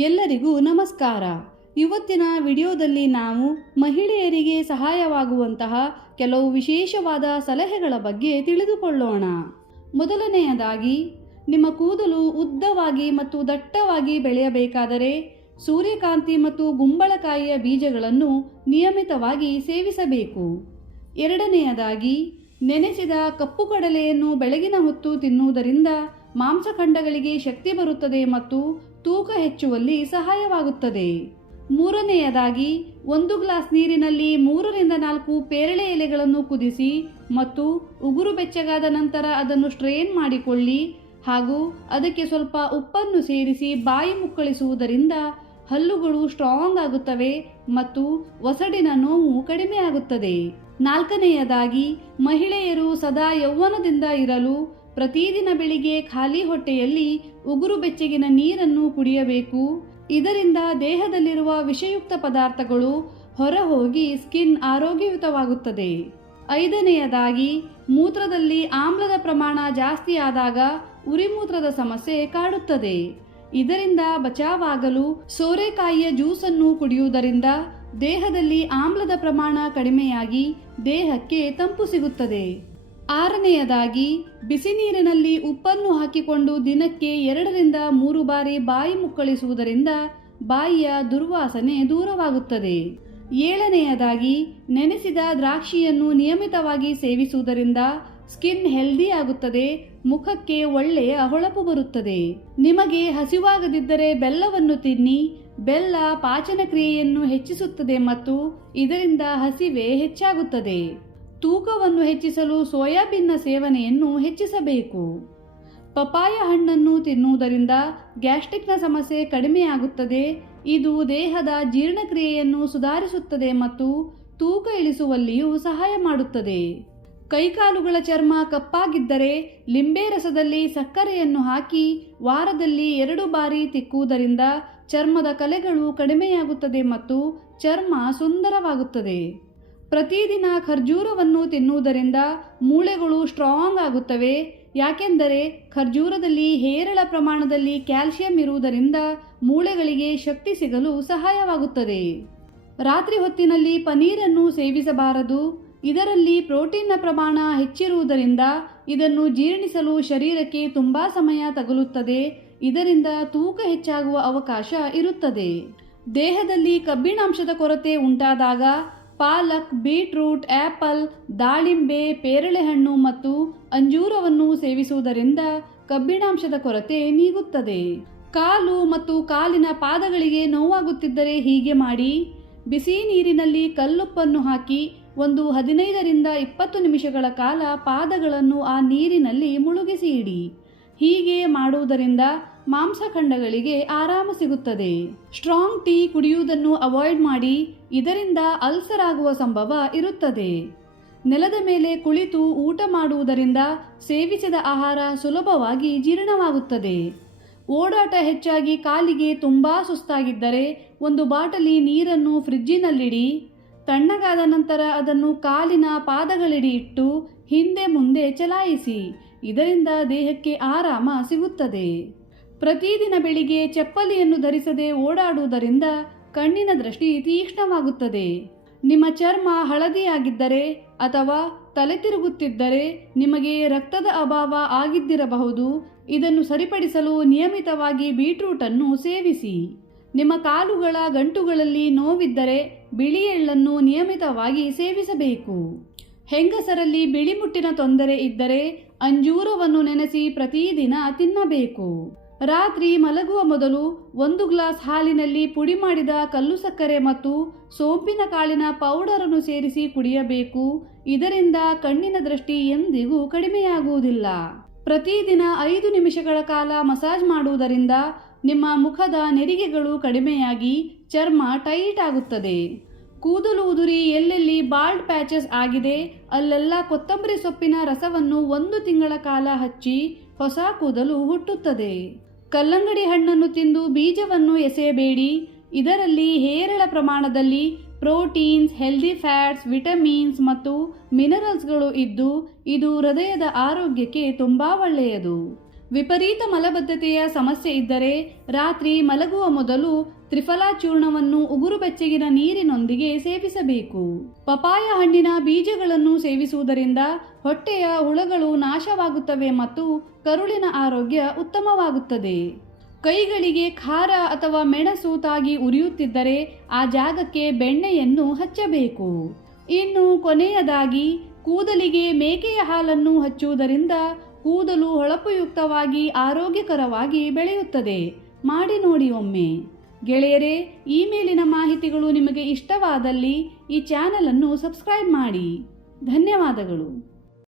ಎಲ್ಲರಿಗೂ ನಮಸ್ಕಾರ. ಇವತ್ತಿನ ವಿಡಿಯೋದಲ್ಲಿ ನಾವು ಮಹಿಳೆಯರಿಗೆ ಸಹಾಯವಾಗುವಂತಹ ಕೆಲವು ವಿಶೇಷವಾದ ಸಲಹೆಗಳ ಬಗ್ಗೆ ತಿಳಿದುಕೊಳ್ಳೋಣ. ಮೊದಲನೆಯದಾಗಿ, ನಿಮ್ಮ ಕೂದಲು ಉದ್ದವಾಗಿ ಮತ್ತು ದಟ್ಟವಾಗಿ ಬೆಳೆಯಬೇಕಾದರೆ ಸೂರ್ಯಕಾಂತಿ ಮತ್ತು ಗುಂಬಳಕಾಯಿಯ ಬೀಜಗಳನ್ನು ನಿಯಮಿತವಾಗಿ ಸೇವಿಸಬೇಕು. ಎರಡನೆಯದಾಗಿ, ನೆನೆಸಿದ ಕಪ್ಪು ಕಡಲೆಯನ್ನು ಬೆಳಗಿನ ಹೊತ್ತು ತಿನ್ನುವುದರಿಂದ ಮಾಂಸಖಂಡಗಳಿಗೆ ಶಕ್ತಿ ಬರುತ್ತದೆ ಮತ್ತು ತೂಕ ಹೆಚ್ಚುವಲ್ಲಿ ಸಹಾಯವಾಗುತ್ತದೆ. ಮೂರನೆಯದಾಗಿ, 1 ಗ್ಲಾಸ್ ನೀರಿನಲ್ಲಿ 3ರಿಂದ 4 ಪೇರಳೆ ಎಲೆಗಳನ್ನು ಕುದಿಸಿ ಮತ್ತು ಉಗುರು ಬೆಚ್ಚಗಾದ ನಂತರ ಅದನ್ನು ಸ್ಟ್ರೇನ್ ಮಾಡಿಕೊಳ್ಳಿ ಹಾಗೂ ಅದಕ್ಕೆ ಸ್ವಲ್ಪ ಉಪ್ಪನ್ನು ಸೇರಿಸಿ ಬಾಯಿ ಮುಕ್ಕಳಿಸುವುದರಿಂದ ಹಲ್ಲುಗಳು ಸ್ಟ್ರಾಂಗ್ ಆಗುತ್ತವೆ ಮತ್ತು ಒಸಡಿನ ನೋವು ಕಡಿಮೆ ಆಗುತ್ತದೆ. ನಾಲ್ಕನೆಯದಾಗಿ, ಮಹಿಳೆಯರು ಸದಾ ಯೌವನದಿಂದ ಇರಲು ಪ್ರತಿದಿನ ಬೆಳಿಗ್ಗೆ ಖಾಲಿ ಹೊಟ್ಟೆಯಲ್ಲಿ ಉಗುರು ಬೆಚ್ಚಗಿನ ನೀರನ್ನು ಕುಡಿಯಬೇಕು. ಇದರಿಂದ ದೇಹದಲ್ಲಿರುವ ವಿಷಯುಕ್ತ ಪದಾರ್ಥಗಳು ಹೊರಹೋಗಿ ಸ್ಕಿನ್ ಆರೋಗ್ಯಯುತವಾಗುತ್ತದೆ. ಐದನೆಯದಾಗಿ, ಮೂತ್ರದಲ್ಲಿ ಆಮ್ಲದ ಪ್ರಮಾಣ ಜಾಸ್ತಿ ಆದಾಗ ಉರಿಮೂತ್ರದ ಸಮಸ್ಯೆ ಕಾಡುತ್ತದೆ. ಇದರಿಂದ ಬಚಾವಾಗಲು ಸೋರೆಕಾಯಿಯ ಜ್ಯೂಸನ್ನು ಕುಡಿಯುವುದರಿಂದ ದೇಹದಲ್ಲಿ ಆಮ್ಲದ ಪ್ರಮಾಣ ಕಡಿಮೆಯಾಗಿ ದೇಹಕ್ಕೆ ತಂಪು ಸಿಗುತ್ತದೆ. ಆರನೆಯದಾಗಿ, ಬಿಸಿ ನೀರಿನಲ್ಲಿ ಉಪ್ಪನ್ನು ಹಾಕಿಕೊಂಡು ದಿನಕ್ಕೆ 2ರಿಂದ 3 ಬಾರಿ ಬಾಯಿ ಮುಕ್ಕಳಿಸುವುದರಿಂದ ಬಾಯಿಯ ದುರ್ವಾಸನೆ ದೂರವಾಗುತ್ತದೆ. ಏಳನೆಯದಾಗಿ, ನೆನೆಸಿದ ದ್ರಾಕ್ಷಿಯನ್ನು ನಿಯಮಿತವಾಗಿ ಸೇವಿಸುವುದರಿಂದ ಸ್ಕಿನ್ ಹೆಲ್ದಿ ಆಗುತ್ತದೆ, ಮುಖಕ್ಕೆ ಒಳ್ಳೆಯ ಹೊಳಪು ಬರುತ್ತದೆ. ನಿಮಗೆ ಹಸಿವಾಗದಿದ್ದರೆ ಬೆಲ್ಲವನ್ನು ತಿನ್ನಿ. ಬೆಲ್ಲ ಪಾಚನ ಕ್ರಿಯೆಯನ್ನು ಹೆಚ್ಚಿಸುತ್ತದೆ ಮತ್ತು ಇದರಿಂದ ಹಸಿವೆ ಹೆಚ್ಚಾಗುತ್ತದೆ. ತೂಕವನ್ನು ಹೆಚ್ಚಿಸಲು ಸೋಯಾಬೀನ್ನ ಸೇವನೆಯನ್ನು ಹೆಚ್ಚಿಸಬೇಕು. ಪಪಾಯ ಹಣ್ಣನ್ನು ತಿನ್ನುವುದರಿಂದ ಗ್ಯಾಸ್ಟ್ರಿಕ್ನ ಸಮಸ್ಯೆ ಕಡಿಮೆಯಾಗುತ್ತದೆ. ಇದು ದೇಹದ ಜೀರ್ಣಕ್ರಿಯೆಯನ್ನು ಸುಧಾರಿಸುತ್ತದೆ ಮತ್ತು ತೂಕ ಇಳಿಸುವಲ್ಲಿಯೂ ಸಹಾಯ ಮಾಡುತ್ತದೆ. ಕೈಕಾಲುಗಳ ಚರ್ಮ ಕಪ್ಪಾಗಿದ್ದರೆ ಲಿಂಬೆ ರಸದಲ್ಲಿ ಸಕ್ಕರೆಯನ್ನು ಹಾಕಿ ವಾರದಲ್ಲಿ 2 ಬಾರಿ ತಿಕ್ಕುವುದರಿಂದ ಚರ್ಮದ ಕಲೆಗಳು ಕಡಿಮೆಯಾಗುತ್ತದೆ ಮತ್ತು ಚರ್ಮ ಸುಂದರವಾಗುತ್ತದೆ. ಪ್ರತಿದಿನ ಖರ್ಜೂರವನ್ನು ತಿನ್ನುವುದರಿಂದ ಮೂಳೆಗಳು ಸ್ಟ್ರಾಂಗ್ ಆಗುತ್ತವೆ. ಯಾಕೆಂದರೆ ಖರ್ಜೂರದಲ್ಲಿ ಹೇರಳ ಪ್ರಮಾಣದಲ್ಲಿ ಕ್ಯಾಲ್ಸಿಯಂ ಇರುವುದರಿಂದ ಮೂಳೆಗಳಿಗೆ ಶಕ್ತಿ ಸಿಗಲು ಸಹಾಯವಾಗುತ್ತದೆ. ರಾತ್ರಿ ಹೊತ್ತಿನಲ್ಲಿ ಪನೀರನ್ನು ಸೇವಿಸಬಾರದು. ಇದರಲ್ಲಿ ಪ್ರೋಟೀನ್ನ ಪ್ರಮಾಣ ಹೆಚ್ಚಿರುವುದರಿಂದ ಇದನ್ನು ಜೀರ್ಣಿಸಲು ಶರೀರಕ್ಕೆ ತುಂಬಾ ಸಮಯ ತಗುಲುತ್ತದೆ. ಇದರಿಂದ ತೂಕ ಹೆಚ್ಚಾಗುವ ಅವಕಾಶ ಇರುತ್ತದೆ. ದೇಹದಲ್ಲಿ ಕಬ್ಬಿಣಾಂಶದ ಕೊರತೆ ಉಂಟಾದಾಗ ಪಾಲಕ್, ಬೀಟ್ರೂಟ್, ಆಪಲ್, ದಾಳಿಂಬೆ, ಪೇರಳೆಹಣ್ಣು ಮತ್ತು ಅಂಜೂರವನ್ನು ಸೇವಿಸುವುದರಿಂದ ಕಬ್ಬಿಣಾಂಶದ ಕೊರತೆ ನೀಗುತ್ತದೆ. ಕಾಲು ಮತ್ತು ಕಾಲಿನ ಪಾದಗಳಿಗೆ ನೋವಾಗುತ್ತಿದ್ದರೆ ಹೀಗೆ ಮಾಡಿ: ಬಿಸಿ ನೀರಿನಲ್ಲಿ ಕಲ್ಲುಪ್ಪನ್ನು ಹಾಕಿ 15ರಿಂದ 20 ನಿಮಿಷಗಳ ಕಾಲ ಪಾದಗಳನ್ನು ಆ ನೀರಿನಲ್ಲಿ ಮುಳುಗಿಸಿ ಇಡಿ. ಹೀಗೆ ಮಾಡುವುದರಿಂದ ಮಾಂಸಖಂಡಗಳಿಗೆ ಆರಾಮ ಸಿಗುತ್ತದೆ. ಸ್ಟ್ರಾಂಗ್ ಟೀ ಕುಡಿಯುವುದನ್ನು ಅವಾಯ್ಡ್ ಮಾಡಿ. ಇದರಿಂದ ಅಲ್ಸರ್ ಆಗುವ ಸಂಭವ ಇರುತ್ತದೆ. ನೆಲದ ಮೇಲೆ ಕುಳಿತು ಊಟ ಮಾಡುವುದರಿಂದ ಸೇವಿಸಿದ ಆಹಾರ ಸುಲಭವಾಗಿ ಜೀರ್ಣವಾಗುತ್ತದೆ. ಓಡಾಟ ಹೆಚ್ಚಾಗಿ ಕಾಲಿಗೆ ತುಂಬಾ ಸುಸ್ತಾಗಿದ್ದರೆ 1 ಬಾಟಲಿ ನೀರನ್ನು ಫ್ರಿಜ್ಜಿನಲ್ಲಿಡಿ. ತಣ್ಣಗಾದ ನಂತರ ಅದನ್ನು ಕಾಲಿನ ಪಾದಗಳಿಡಿ ಇಟ್ಟು ಹಿಂದೆ ಮುಂದೆ ಚಲಾಯಿಸಿ. ಇದರಿಂದ ದೇಹಕ್ಕೆ ಆರಾಮ ಸಿಗುತ್ತದೆ. ಪ್ರತಿದಿನ ಬೆಳಿಗ್ಗೆ ಚಪ್ಪಲಿಯನ್ನು ಧರಿಸದೆ ಓಡಾಡುವುದರಿಂದ ಕಣ್ಣಿನ ದೃಷ್ಟಿ ತೀಕ್ಷ್ಣವಾಗುತ್ತದೆ. ನಿಮ್ಮ ಚರ್ಮ ಹಳದಿಯಾಗಿದ್ದರೆ ಅಥವಾ ತಲೆ ತಿರುಗುತ್ತಿದ್ದರೆ ನಿಮಗೆ ರಕ್ತದ ಅಭಾವ ಆಗಿದ್ದಿರಬಹುದು. ಇದನ್ನು ಸರಿಪಡಿಸಲು ನಿಯಮಿತವಾಗಿ ಬೀಟ್ರೂಟ್ ಅನ್ನು ಸೇವಿಸಿ. ನಿಮ್ಮ ಕಾಲುಗಳ ಗಂಟುಗಳಲ್ಲಿ ನೋವಿದ್ದರೆ ಬಿಳಿ ಎಳ್ಳನ್ನು ನಿಯಮಿತವಾಗಿ ಸೇವಿಸಬೇಕು. ಹೆಂಗಸರಲ್ಲಿ ಬಿಳಿಮುಟ್ಟಿನ ತೊಂದರೆ ಇದ್ದರೆ ಅಂಜೂರವನ್ನು ನೆನೆಸಿ ಪ್ರತಿದಿನ ತಿನ್ನಬೇಕು. ರಾತ್ರಿ ಮಲಗುವ ಮೊದಲು 1 ಗ್ಲಾಸ್ ಹಾಲಿನಲ್ಲಿ ಪುಡಿ ಮಾಡಿದ ಕಲ್ಲು ಸಕ್ಕರೆ ಮತ್ತು ಸೋಂಪಿನ ಕಾಳಿನ ಪೌಡರನ್ನು ಸೇರಿಸಿ ಕುಡಿಯಬೇಕು. ಇದರಿಂದ ಕಣ್ಣಿನ ದೃಷ್ಟಿ ಎಂದಿಗೂ ಕಡಿಮೆಯಾಗುವುದಿಲ್ಲ. ಪ್ರತಿದಿನ 5 ನಿಮಿಷಗಳ ಕಾಲ ಮಸಾಜ್ ಮಾಡುವುದರಿಂದ ನಿಮ್ಮ ಮುಖದ ನೆರಿಗೆಗಳು ಕಡಿಮೆಯಾಗಿ ಚರ್ಮ ಟೈಟ್ ಆಗುತ್ತದೆ. ಕೂದಲು ಉದುರಿ ಎಲ್ಲೆಲ್ಲಿ ಬಾಲ್ಡ್ ಪ್ಯಾಚಸ್ ಆಗಿದೆ ಅಲ್ಲೆಲ್ಲ ಕೊತ್ತಂಬರಿ ಸೊಪ್ಪಿನ ರಸವನ್ನು 1 ತಿಂಗಳ ಕಾಲ ಹಚ್ಚಿ ಹೊಸ ಕೂದಲು ಹುಟ್ಟುತ್ತದೆ. ಕಲ್ಲಂಗಡಿ ಹಣ್ಣನ್ನು ತಿಂದು ಬೀಜವನ್ನು ಎಸೆಯಬೇಡಿ. ಇದರಲ್ಲಿ ಹೇರಳ ಪ್ರಮಾಣದಲ್ಲಿ ಪ್ರೋಟೀನ್ಸ್, ಹೆಲ್ದಿ ಫ್ಯಾಟ್ಸ್, ವಿಟಮಿನ್ಸ್ ಮತ್ತು ಮಿನರಲ್ಸ್ಗಳು ಇದ್ದು ಇದು ಹೃದಯದ ಆರೋಗ್ಯಕ್ಕೆ ತುಂಬಾ ಒಳ್ಳೆಯದು. ವಿಪರೀತ ಮಲಬದ್ಧತೆಯ ಸಮಸ್ಯೆ ಇದ್ದರೆ ರಾತ್ರಿ ಮಲಗುವ ಮೊದಲು ತ್ರಿಫಲಾ ಚೂರ್ಣವನ್ನು ಉಗುರು ಬೆಚ್ಚಗಿನ ನೀರಿನೊಂದಿಗೆ ಸೇವಿಸಬೇಕು. ಪಪಾಯ ಹಣ್ಣಿನ ಬೀಜಗಳನ್ನು ಸೇವಿಸುವುದರಿಂದ ಹೊಟ್ಟೆಯ ಹುಳಗಳು ನಾಶವಾಗುತ್ತವೆ ಮತ್ತು ಕರುಳಿನ ಆರೋಗ್ಯ ಉತ್ತಮವಾಗುತ್ತದೆ. ಕೈಗಳಿಗೆ ಖಾರ ಅಥವಾ ಮೆಣಸು ತಾಗಿ ಉರಿಯುತ್ತಿದ್ದರೆ ಆ ಜಾಗಕ್ಕೆ ಬೆಣ್ಣೆಯನ್ನು ಹಚ್ಚಬೇಕು. ಇನ್ನು ಕೊನೆಯದಾಗಿ ಕೂದಲಿಗೆ ಮೇಕೆಯ ಹಾಲನ್ನು ಹಚ್ಚುವುದರಿಂದ ಕೂದಲು ಹೊಳಪುಯುಕ್ತವಾಗಿ ಆರೋಗ್ಯಕರವಾಗಿ ಬೆಳೆಯುತ್ತದೆ. ಮಾಡಿ ನೋಡಿ ಒಮ್ಮೆ. ಗೆಳೆಯರೇ, ಈ ಮೇಲಿನ ಮಾಹಿತಿಗಳು ನಿಮಗೆ ಇಷ್ಟವಾದಲ್ಲಿ ಈ ಚಾನಲನ್ನು ಸಬ್ಸ್ಕ್ರೈಬ್ ಮಾಡಿ. ಧನ್ಯವಾದಗಳು.